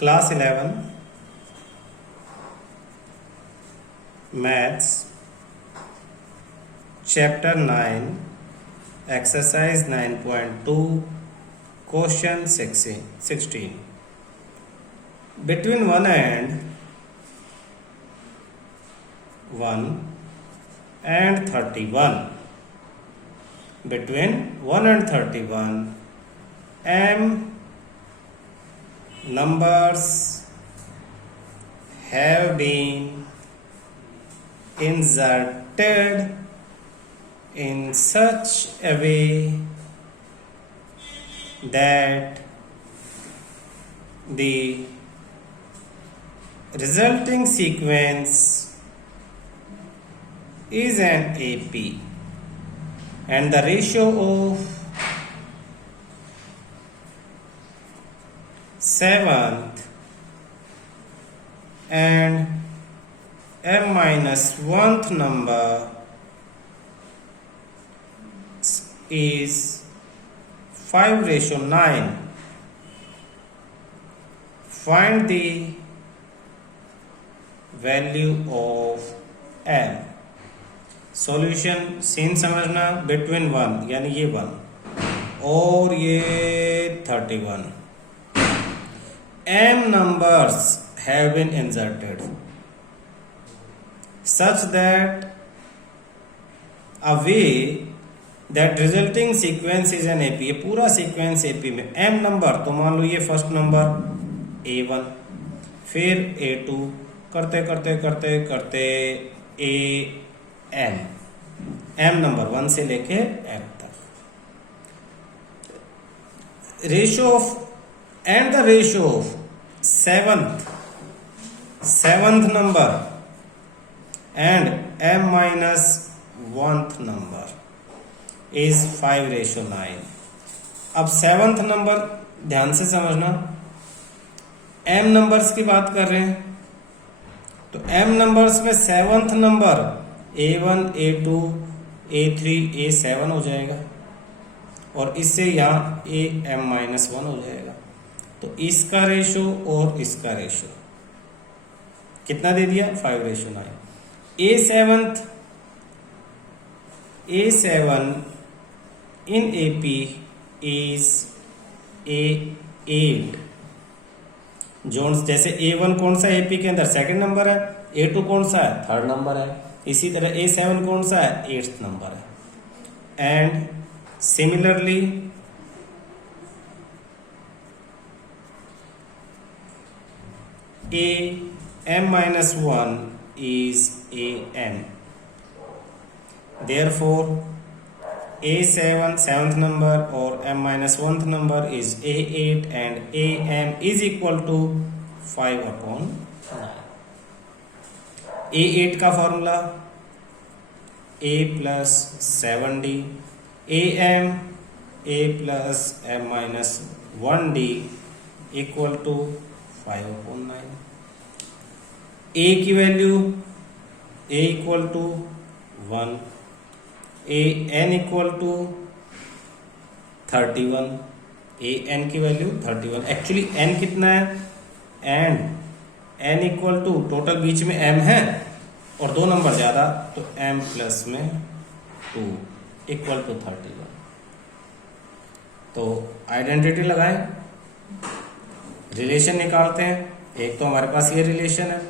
Class 11 Maths Chapter 9 Exercise 9.2 Question 16 Between 1 and 31 between 1 and 31 m numbers have been inserted in such a way that the resulting sequence is an AP and the ratio of 7th and m minus 1th number is 5:9. Find the value of m. Solution seen समझना, between 1 यानी ये 1 और ये 31 m numbers have been inserted such that a way that resulting sequence is an AP. ये पूरा sequence AP में m number, तो मान लो ये फर्स्ट नंबर A1, फिर A2 करते करते करते करते AN, m नंबर 1 से लेके m तक. Ratio of and the ratio of seventh number and m minus 1th number is 5:9. अब 7th नंबर ध्यान से समझना, m नंबर्स की बात कर रहे हैं तो m नंबर्स में 7th number A1 A2 A3 A7 हो जाएगा और इससे यहाँ AM-1 हो जाएगा. तो इसका रेशो और इसका रेशो कितना दे दिया? 5:9. A7 in AP is A8. Jones जैसे A1 कौन सा AP के अंदर? सेकंड नंबर है. A2 कौन सा है? थर्ड नंबर है. इसी तरह A7 कौन सा है? 8th नंबर है. And similarly AM-1 is AM. Therefore, A7 7th number or m-1th number is A8 and AM is equal to 5/9. A8 का formula A plus 7D, AM A plus m-1D equal to 5/9. A की value A equal to 1, AN equal to 31, AN की value 31. Actually N कितना है? And N equal to total बीच में M है और 2 number ज़्यादा तो M प्लस में 2 इक्वल टू 31. तो आइडेंटिटी लगाएं, रिलेशन निकालते हैं. एक तो हमारे पास ये रिलेशन है,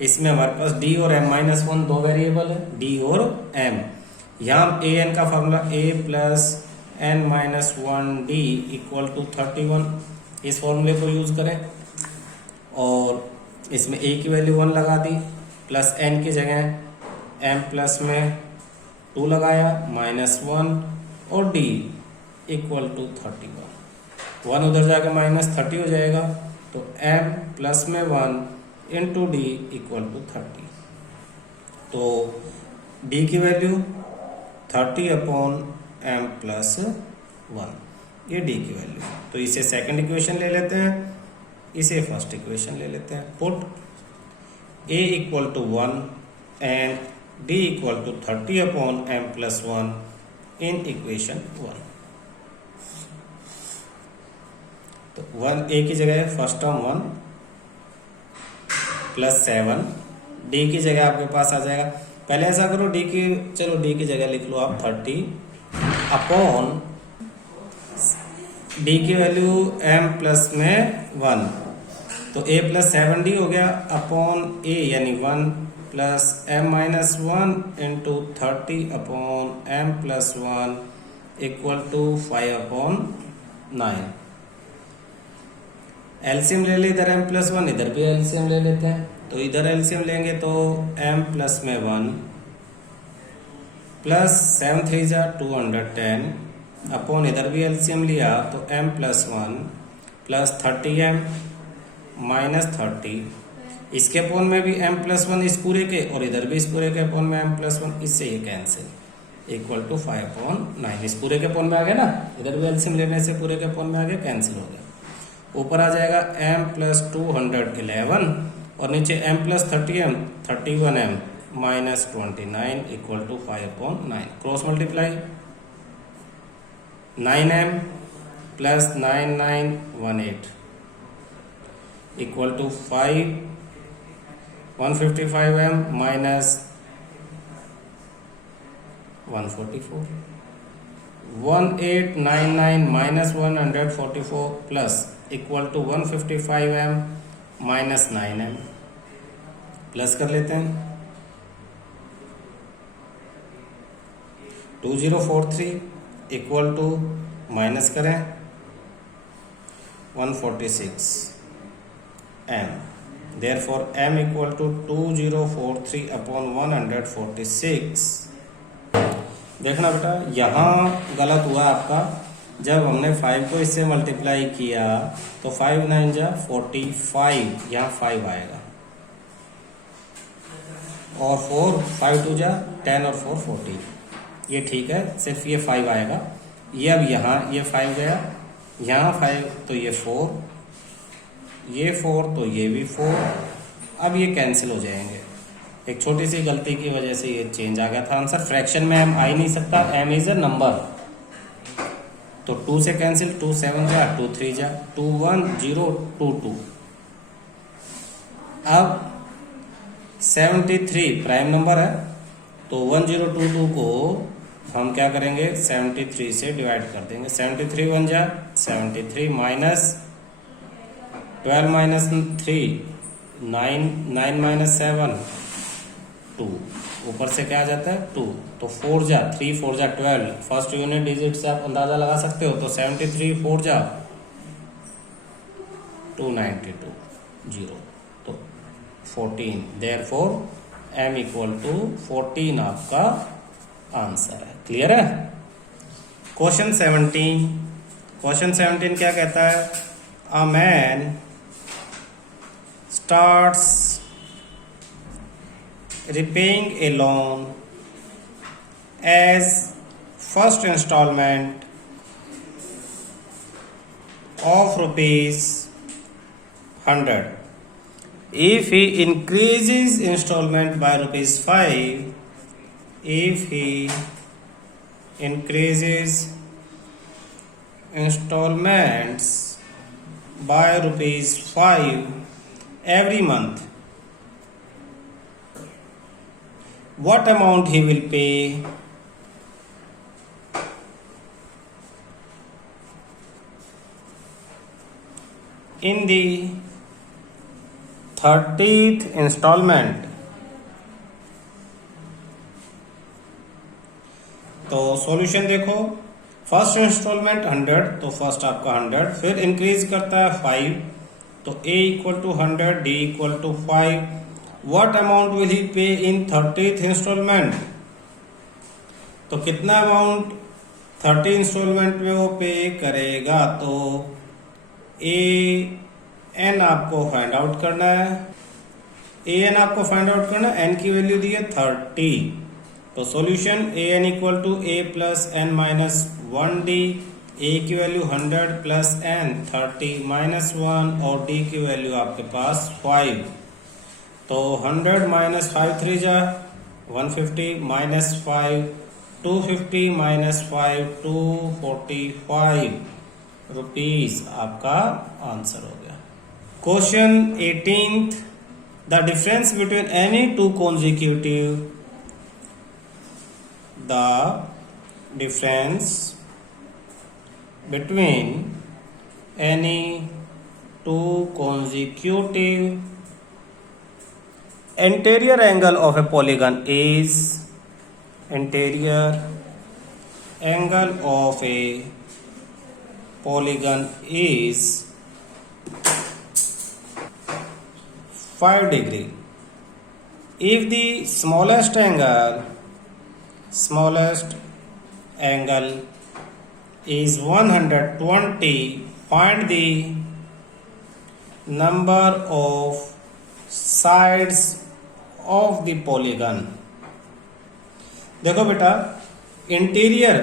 इसमें हमारे पास D और m-1 दो वेरिएबल है, D और M. यहाँ AN का formula A plus n-1D equal to 31. इस फॉर्मूले को यूज करें और इसमें A की वैल्यू 1 लगा दी, प्लस N की जगह M प्लस में 2 लगाया, -1 और D इक्वल टू 31. 1 उधर जाकर -30 हो जाएगा तो M प्लस में 1 इंटू D इक्वल टू 30. तो D की वैल्यू 30/m प्लस 1, ये D की वैल्यू. तो इसे सेकंड इक्वेशन ले लेते हैं, इसे फर्स्ट इक्वेशन ले लेते हैं. Put A equal to 1 and D equal to 30/m plus 1 in equation 1. तो 1 A की जगह फर्स्ट टर्म 1 प्लस 7, डी की जगह आपके पास आ जाएगा। पहले ऐसा करो, डी की जगह लिख लो आप 30 अपॉन डी की वैल्यू m प्लस में 1, तो a प्लस 7d हो गया अपॉन a यानी 1 plus m minus 1 into 30 upon m plus 1 equal to 5 upon 9। LCM ले ले, इधर m प्लस 1, इधर भी एलसीएम ले लेते हैं। तो इधर एलसीएम लेंगे तो m प्लस में 1 प्लस 7 3 जा 210 अपॉन इधर भी एलसीएम लिया तो m plus 1 plus 30m minus 30, इसके अपोन में भी m प्लस 1 इस पूरे के, और इधर भी इस पूरे के अपोन में m प्लस 1, इससे ये कैंसिल इक्वल टू 5 अपॉन 9। इस पूरे के अपोन में आ गया ना, इधर भी एलसीएम लेने से पूरे के अपोन में आ गया, कैंसिल हो गया। ऊपर आ जाएगा m प्लस 211 और नीचे m plus 30m 31m minus 29 equal to 5 upon 9। Cross multiply 9m plus 9918 equal to 5 155m minus 144 1899 minus 144 plus equal to 155m minus 9m। Plus कर लेते हैं 2043 इक्वल टू माइनस करें 146 m, therefore m equal to 2043 upon 146। देखना बेटा, यहाँ गलत हुआ आपका, जब हमने 5 को इससे मल्टीप्लाई किया तो 5 9 जा 45, यहाँ 5 आएगा, और 4 5 2 जा 10 और 4 40, ये ठीक है, सिर्फ ये 5 आएगा। ये अब यहाँ ये 5 गया, यहाँ 5 तो ये 4, ये 4 तो ये भी 4, अब ये कैंसिल हो जाएंगे। एक छोटी सी गलती की वजह से ये चेंज आ गया था आंसर। फ्रैक्शन में m आ ही नहीं सकता, m इज अ नंबर, तो 2 से कैंसिल, 2 7 जा 2 3 जा 2 1 0 2 2। अब 73 प्राइम नंबर है, तो 1022 को हम क्या करेंगे 73 से डिवाइड कर देंगे। 73 1 जा 73 माइनस 12 माइनस 3 9 9 माइनस 7 2, ऊपर से क्या आ जाता है 2, तो 4 जा 3 4 जा 12, फर्स्ट यूनिट डिजिट से आप अंदाजा लगा सकते हो, तो 73 4 जा 292 0, तो 14, देयरफॉर m इक्वल टू 14 आपका आंसर है। क्लियर है। क्वेश्चन 17 क्या कहता है, a man starts repaying a loan as first installment of rupees 100. If he increases installment by rupees 5, if he increases installments by rupees 5 every month, what amount he will pay? In the 30th installment। तो solution देखो, first instalment 100, तो first आपका 100, फिर increase करता है 5, तो a equal to 100, d equal to 5। What amount will he pay in 30th installment? तो कितना अमाउंट 30 इंस्टॉलमेंट में वो पे करेगा, तो an आपको फाइंड आउट करना है, an आपको फाइंड आउट करना है, n की वैल्यू दी है 30, तो solution an equal to a plus n minus 1d, a की वैल्यू 100 प्लस n 30 माइनस 1, और d की वैल्यू आपके पास 5, तो 100 माइनस 5 3 जा 150 माइनस 5 250 माइनस 5 245 रुपीस आपका आंसर हो गया। Question 18th the difference between any two consecutive the difference between any two consecutive anterior angle of a polygon is anterior angle of a polygon is 5 degree if the smallest angle is 120. Find the number of sides of the polygon. देखो बेटा, interior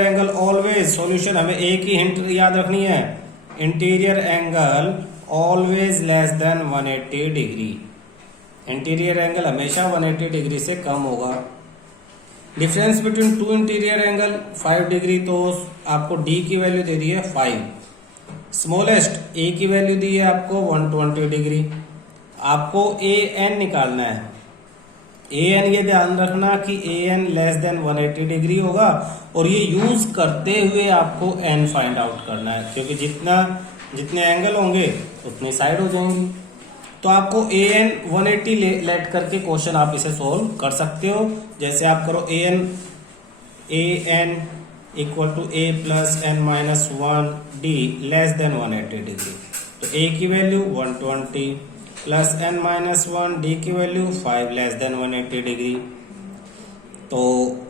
angle always solution, हमें एक ही hint याद रखनी है, interior angle always less than 180 degree. Interior angle हमेशा 180 degree से कम होगा। Difference between two interior angle 5 degree, तो आपको डी की वैल्यू दे दी है 5। स्मॉलेस्ट ए की वैल्यू दी है आपको 120 डिग्री। आपको ए एन निकालना है। ए एन ये ध्यान रखना कि A N less than 180 degree होगा, और ये यूज करते हुए आपको एन फाइंड आउट करना है, क्योंकि जितने एंगल होंगे उतनी साइड हो जाएंगी। तो आपको ए एन 180 लेट करके क्वेश्चन आप इसे सोल्व कर सकते हो। जैसे आप करो A N equal to A plus N minus 1 D less than 180 degree. तो ए की value 120 plus N minus 1 D की वैल्यू 5 लेस देन 180 डिग्री। तो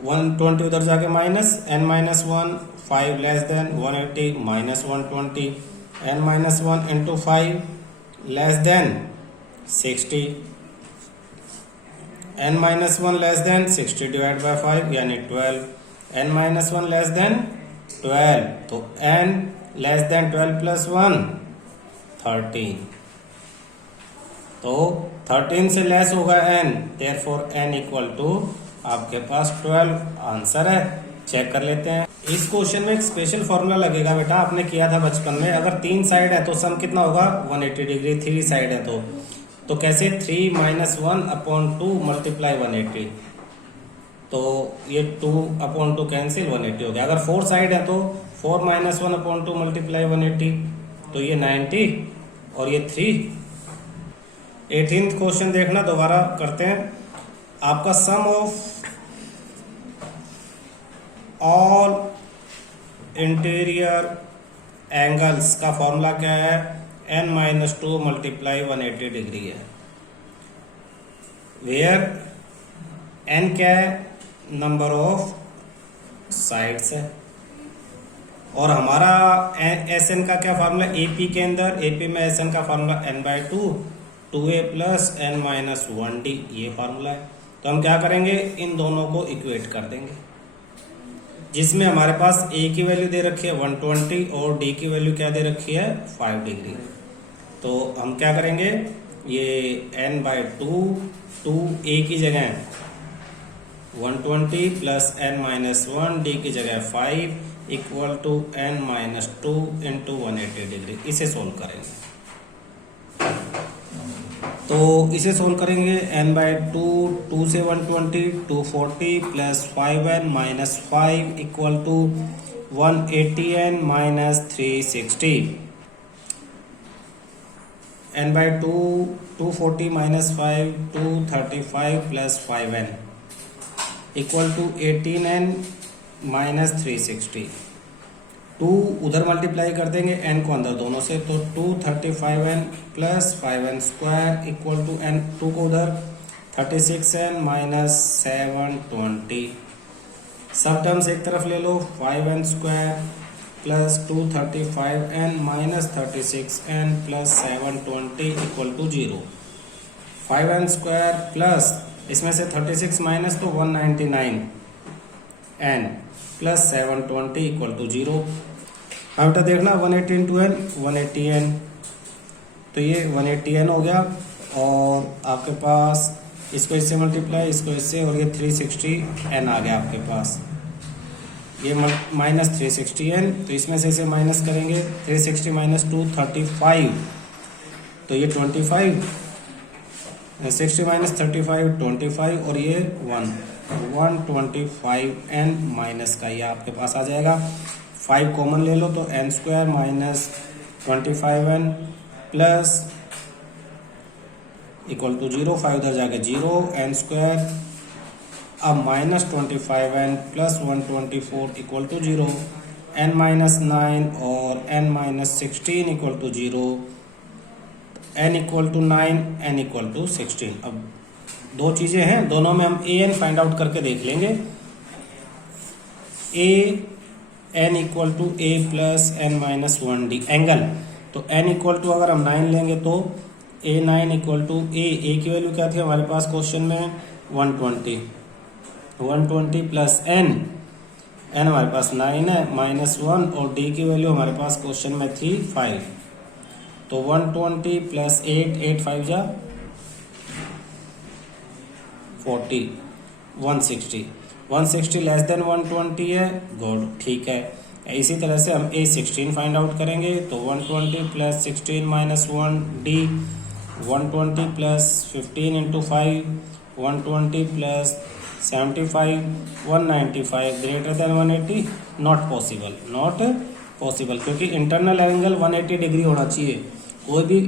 120 उधर जाके minus N minus 1 5 less than 180 minus 120 N minus 1 into 5 less than 60 n minus 1 less than 60 divide by 5 यानी 12 n minus 1 less then 12, तो n less than 12 plus 1 13, तो 13 से less होगा n, therefore n equal to आपके पास 12 answer है। Check कर लेते हैं। इस क्वेश्चन में एक स्पेशल फॉर्मूला लगेगा बेटा, आपने किया था बचपन में। अगर 3 साइड है तो सम कितना होगा 180 डिग्री, 3 साइड है तो कैसे 3 माइनस 1 अपॉन 2 मल्टीप्लाई 180, तो ये 2 अपॉन 2 कैंसिल 180 हो गया। अगर 4 साइड है तो 4 माइनस 1 अपॉन 2 मल्टीप्लाई 180, तो ये 90 और ये 3। 18th क्वेश्चन देखना, दोबारा करते हैं। आपका सम ऑफ ऑल इंटीरियर एंगल्स का फॉर्मूला क्या है, n माइनस 2 मल्टीप्लाई 180 डिग्री है। वेयर n क्या है, नंबर ऑफ साइड्स है, और हमारा एस एन का क्या फार्मूला, एपी के अंदर, एपी में एस एन का formula n/2 2a plus n minus 1d, ये फार्मूला है। तो हम क्या करेंगे, इन दोनों को इक्वेट कर देंगे, जिसमें हमारे पास a की वैल्यू दे रखी है 120 और d की वैल्यू क्या दे रखी है 5 डिग्री। तो हम क्या करेंगे, ये n/2 2a की जगह 120 प्लस n माइनस 1 d की जगह 5 equal to n minus 2 into 180 degree. इसे सोल्व करेंगे, तो इसे सोल्व करेंगे। n/2 2 से 120 240 plus 5n minus 5 equal to 180n minus 360। n/2 240 minus 5 235 plus 5n equal to 18n minus 360। 2 उधर मल्टीप्लाई कर देंगे n को अंदर दोनों से, तो 235n plus 5n square equal to n 2 को उधर 36n माइनस 720। सब टर्म्स एक तरफ ले लो, 5n square plus 235n minus 36n plus 720 equal to 0। 5n square plus इसमें से 36 माइनस तो 199n प्लस 720 इक्वल टू 0। अब बेटा देखना 180 इंटू n 180n, तो ये 180n हो गया, और आपके पास इसको इससे मल्टीप्लाई, इसको इससे, और ये 360n आ गया आपके पास। ये माइनस 360n, तो इसमें से इसे माइनस करेंगे, 360 माइनस 235 तो ये 25, 60 माइनस 35 25 और ये 125 n माइनस का, ये आपके पास आ जाएगा। 5 कॉमन ले लो तो n square minus 25n plus equal to 0, 5 उधर जाके 0, n स्क्वायर अब minus 25n plus 124 equal to 0, n minus 9 और n minus 16 equal to 0, n equal to 9, n equal to 16। अब दो चीज़ें हैं, दोनों में हम an फाइंड आउट करके देख लेंगे। a n equal to a plus n minus 1d angle, तो n इक्वल टू अगर हम 9 लेंगे तो a9 इक्वल टू a की वैल्यू क्या थी हमारे पास क्वेश्चन में 120 प्लस n हमारे पास 9 है माइनस 1 और d की वैल्यू हमारे पास क्वेश्चन में थी 5, तो 120 प्लस 8 5 जा 40, 160 लेस देन 120 है, गुड, ठीक है। इसी तरह से हम a16 फाइंड आउट करेंगे, तो 120 plus 16 minus 1d, 120 plus 15 into 5, 120 plus 75, 195 greater than 180, not possible, क्योंकि इंटरनल एंगल 180 डिग्री होना चाहिए। कोई भी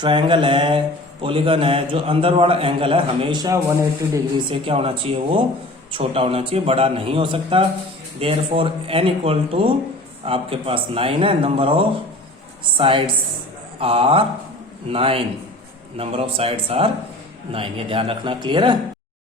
ट्रायंगल है, पॉलीगन है, जो अंदर वाला एंगल है हमेशा 180 डिग्री से क्या होना चाहिए, वो छोटा होना चाहिए, बड़ा नहीं हो सकता। देयरफॉर n इक्वल टू आपके पास 9 है, नंबर ऑफ साइड्स आर 9, ये ध्यान रखना, क्लियर है।